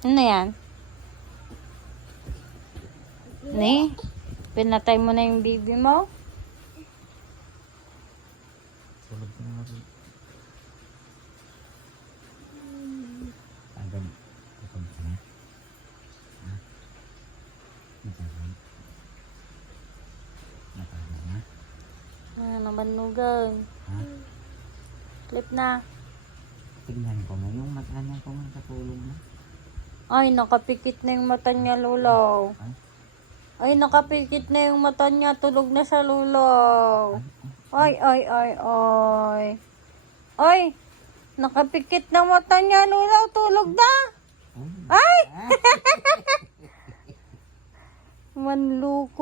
Ano yan? Ni? Pinatay mo na yung baby mo? Tulog ko na nga rin. Agad. Kapag ka na. Ha? Natagal. Natagal na. Nabanugan. Ha? Clip na. Tignan ko nga. Yung mata niya ko nga katulog na. Ay, nakapikit na yung mata niya, Lulaw. Ay. Ay, nakapikit na yung mata niya. Tulog na siya, Lulaw. Ay, ay, ay, ay. Ay, nakapikit na mata niya, Lulaw. Tulog na. Ay! Manluko.